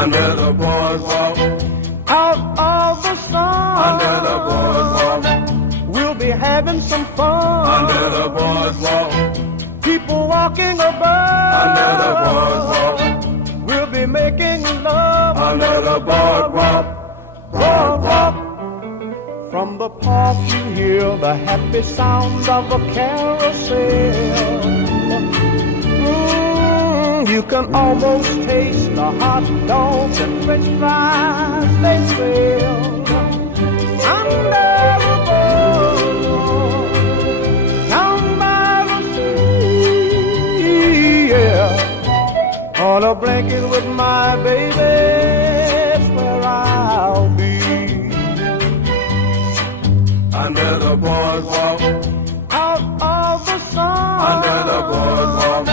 under the boardwalk, out of the sun, under the boardwalk, we'll be having some fun, under the boardwalk, people walking about, under the boardwalk, we'll be making love, under the boardwalk, boardwalk. From the park you hear the happy sounds of a carousel. You can almost taste the hot dogs and french fries they sell. Under the boardwalk, down by the sea, yeah. On a blanket with my baby, that's where I'll be. under the boardwalk, Out of the sun, under the boardwalk,